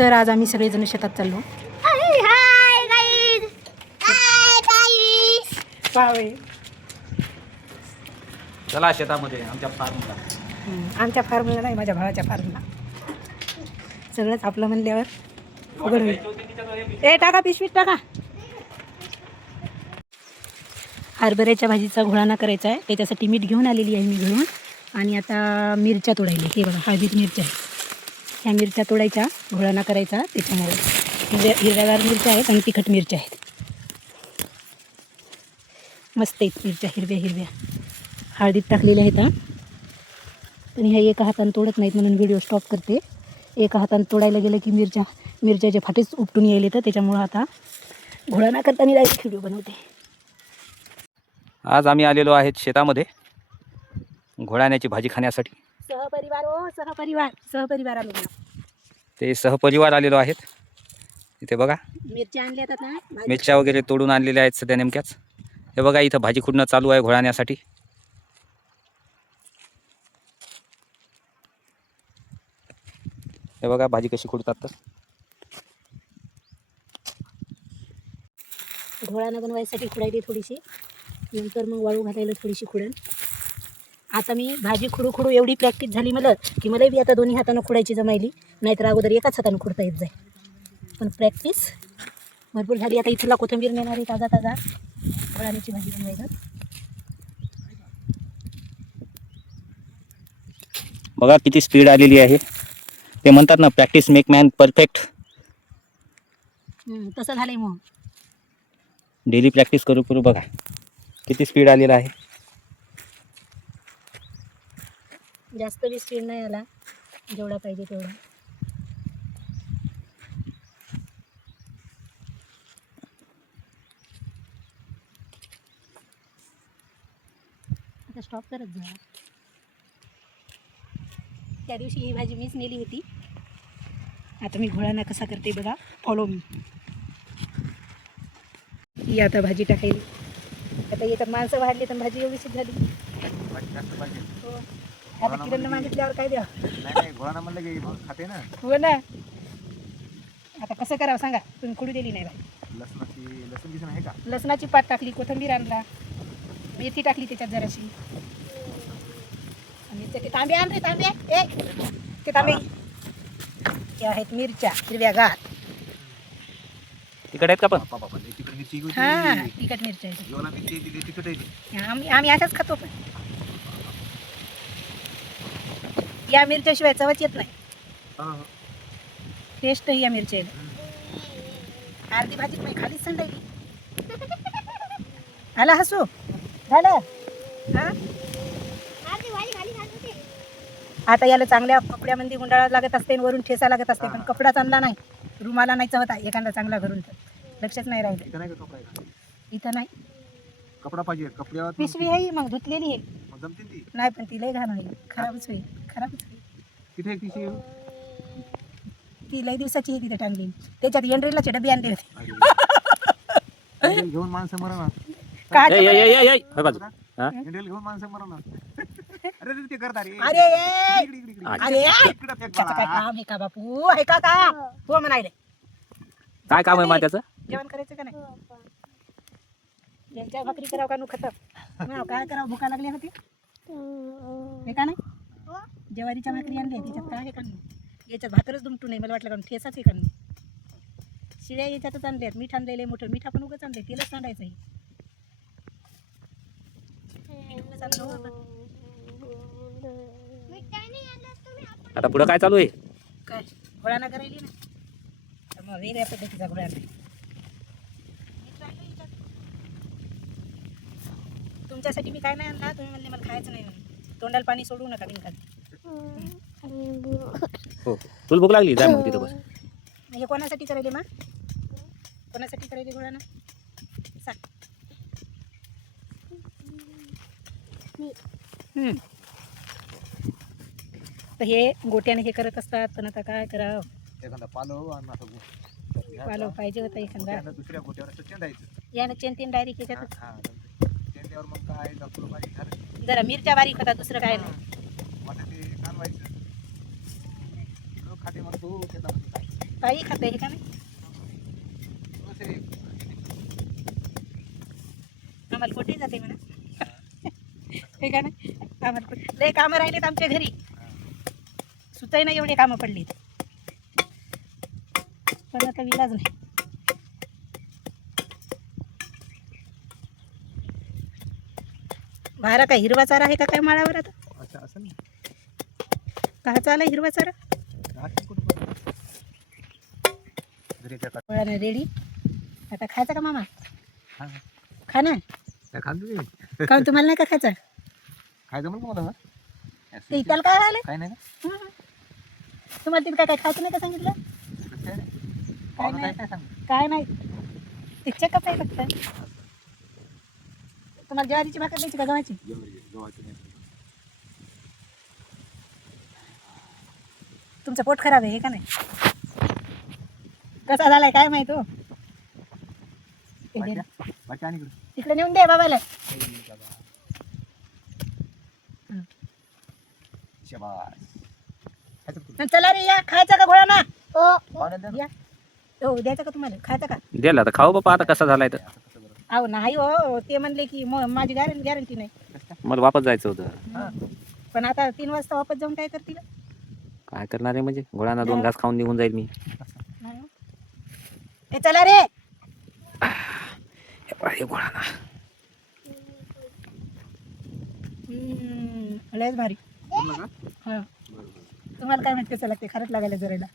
तर आज आम्ही सगळेजण शेतात चाललो. Hi guys, hi guys. पावे चला शेतामध्ये आमच्या फार्मला. आमच्या फार्मला नाही, माझ्या भावाच्या फार्मला. सगळंच आपलं म्हणल्यावर उघड होईल. ए टाका, पिशवीत टाका. हरभऱ्याच्या भाजीचा घोळाणा करायचा आहे, त्याच्यासाठी मीठ घेऊन आलेली आहे मी घरून. आणि आता मिरच्या तोडायली. हे बघा, हळदीत मिरच्या आहेत. ह्या मिरच्या तोडायच्या, घोळाणा करायचा. त्याच्यामुळे हिरव्यागार मिरच्या आहेत आणि तिखट मिरच्या आहेत. मस्त आहेत मिरच्या, हिरव्या हिरव्या हळदीत टाकलेल्या आहेत. पण ह्या एका हाताने तोडत नाहीत म्हणून व्हिडिओ स्टॉप करते. एका हाताने तोडायला गेलं की मिरच्याचे फाटेच उपटून यायले, तर त्याच्यामुळं आता घोळाणा करताना डायरेक्ट व्हिडिओ बनवते. आज आम्ही आलेलो आहेत शेतामध्ये घोळाण्याची भाजी खाण्यासाठी. सहपरिवार सहपरिवार आलो. ते सहपरिवार आलेलो आहेत. इथे बघा मिरच्या आणल्या आता ना, मिरच्या वगैरे तोडून आणलेल्या आहेत सध्या नेमक्याच. हे बघा इथं भाजी खुडणं चालू आहे घोळाण्यासाठी. हे बघा भाजी कशी खुडतात. तर घोळाणा बनवायसाठी खुडायली थोडीशी, नंतर मग वाळू घालायला थोडीशी खुडेल. आता मी भाजी खुडू एवढी प्रॅक्टिस झाली मला की मला बी आता दोन्ही हातानं खुडायची जमायली. नाहीतर अगोदर एकाच हातानं खुडता येत जाईल. पण प्रॅक्टिस भरपूर झाली. आता इथला कोथिंबीर नेणार आहे ताजा घोळाण्याची भाजी बनवायला. बघा किती स्पीड आलेली आहे. ते म्हणतात ना, प्रॅक्टिस मेक मॅन परफेक्ट. तसं झालंय. मग डेली प्रॅक्टिस करू बघा किती स्पीड आलेला आहे. जास्त बी स्पीड नाही आला, जेवढा पाहिजे तेवढा. आता स्टॉप करत जा. त्या दिवशी ही भाजी मीच नेली होती. आता मी घोळाणा कसा करते बघा, फॉलो मी. ही आता भाजी टाकायली. आता याच्यात माणसं वाढली तर भाजी एवढीशीच झाली. हो, आता किरण मागितल्यावर काय द्या. घोळाणा म्हणलं की खाते ना. हो ना. आता कसं करावं सांगा, तुम्ही खुडू दिली नाही भाजी. लसूण आहे का? लसणाची पात टाकली, कोथिंबीर आणला, मेथी टाकली त्याच्यात जराशी. आणि ते तांबे आण रे, तांबे. ते तांबे हे आहेत मिरच्या हिरव्यागार. तिकडे आहेत का? पण हां, तिखट मिरच्या आहेत. आम्ही अशाच खातो. पण या मिरच्याशिवाय चवच येत नाही. टेस्ट या मिरच्या अर्धी भाजी नाही खालीच संडायली. आला हसू झालं. हां, आता याला चांगल्या कपड्यामध्ये गुंडाळा लागत असते, वरून ठेसा लागत असते. पण कपडा चांगला नाही, रुमाला नाही होता एखादा चांगला घरून. तर लक्षच नाही राहिलं. इथं नाही कपडा पाहिजे. कपड्यावर पिशवी आहे, मग धुतलेली आहे. नाही पण ती लय घाण होईल, खराबच होईल. तिथे ती लय दिवसाची आहे, तिथे टांगली. त्याच्यात एंड्रीलाचे डबे आणले होते. घेऊन माणसं मरा. घेऊन माणसं मरा. अरे ते करता रे. अरे त्याचं काय काम आहे का बापू? आहे का? हो म्हणायले. काय काम आहे मा त्याचं? जेवण करायचं का नाही? यांच्या भाकरी करावं का नु खतम? काय करावं, भुका लागल्या होती. हे का नाही, ज्वारीच्या भाकरी आणल्या, त्याच्यात काय आहे का नाही? याच्यात भाकरच दुमटू नाही. मला वाटलं का ठेसाच आहे का नाही. शिळ्या याच्यातच आणल्यात. मीठ आणलेलं मोठं. मीठ आपण उगाच आणलंय, तेलच सांडायचं आहे. आता पुढं काय चालू आहे? काय घोळाणा करायली ना, तर मग वेगळ्या पद्धतीचा घोळाणा. तुमच्यासाठी मी काय नाही आणला. तुम्ही म्हणले मला खायचं नाही म्हणून. तोंडाला पाणी सोडू नका बिनकाल. हो, तुला भूक लागली? जा मग तिथं बस. हे कोणासाठी करायले मा? कोणासाठी करायले घोळाणा सांग. तर हे गोट्याने हे करत असतात. पण आता काय करावं, एखादा पालो पाहिजे होता एखादा. दुसऱ्या गोट्यावर चेंडायचं. यानं चेन डायरेक्ट याच्यात. चेंड्यावर मग काय जरा मिरच्या बारीक होता, दुसरं काय नाही. मग ते कालवायचं. खाते मग तू शेतामध्ये ताई खाते हे का नाही आम्हाला कुठे जाते म्हणा हे का नाही आम्हाला कुठे लय कामं राहिलेत आमच्या घरी सुचाई नाही एवढे कामं पडलीत पण आता विलाज नाही भारा काय हिरवा चारा आहे का काय माळावर आता काचा आला हिरवा चारा फळानं रेडी आता खायचा का मामा खा ना काऊन तुम्हाला नाही का खायचा ते त्याला काय आले काय नाही तुम्हाला तिथे काय खायचं नाही का सांगितलं काय नाही ते चेकअप आहे फक्त तुम्हाला ज्वारीची भाकर द्यायची का गव्हाची तुमचं पोट खराब आहे हे का नाही कसा झालाय काय माहित हो तिकडे नेऊन दे बाबाला चला रे या खायचा का घोडा ना या हो द्यायचा का तुम्हाला खायचा का द्यायला आता खाऊ बापा आता कसा झालाय तर अहो नाही हो ते म्हणले की माझी गॅरंटी नाही मला वापस जायचं होतं पण आता 3 वाजता वापस जाऊन काय करतील काय करणार आहे म्हणजे घोडाना 2 घास खाऊन निघून जाईल मी नाही हो. ए चला रे हे घोडाना लयच भारी हा तुम्हाला काय माहिती कसं लागते खरंच लागायला जरायला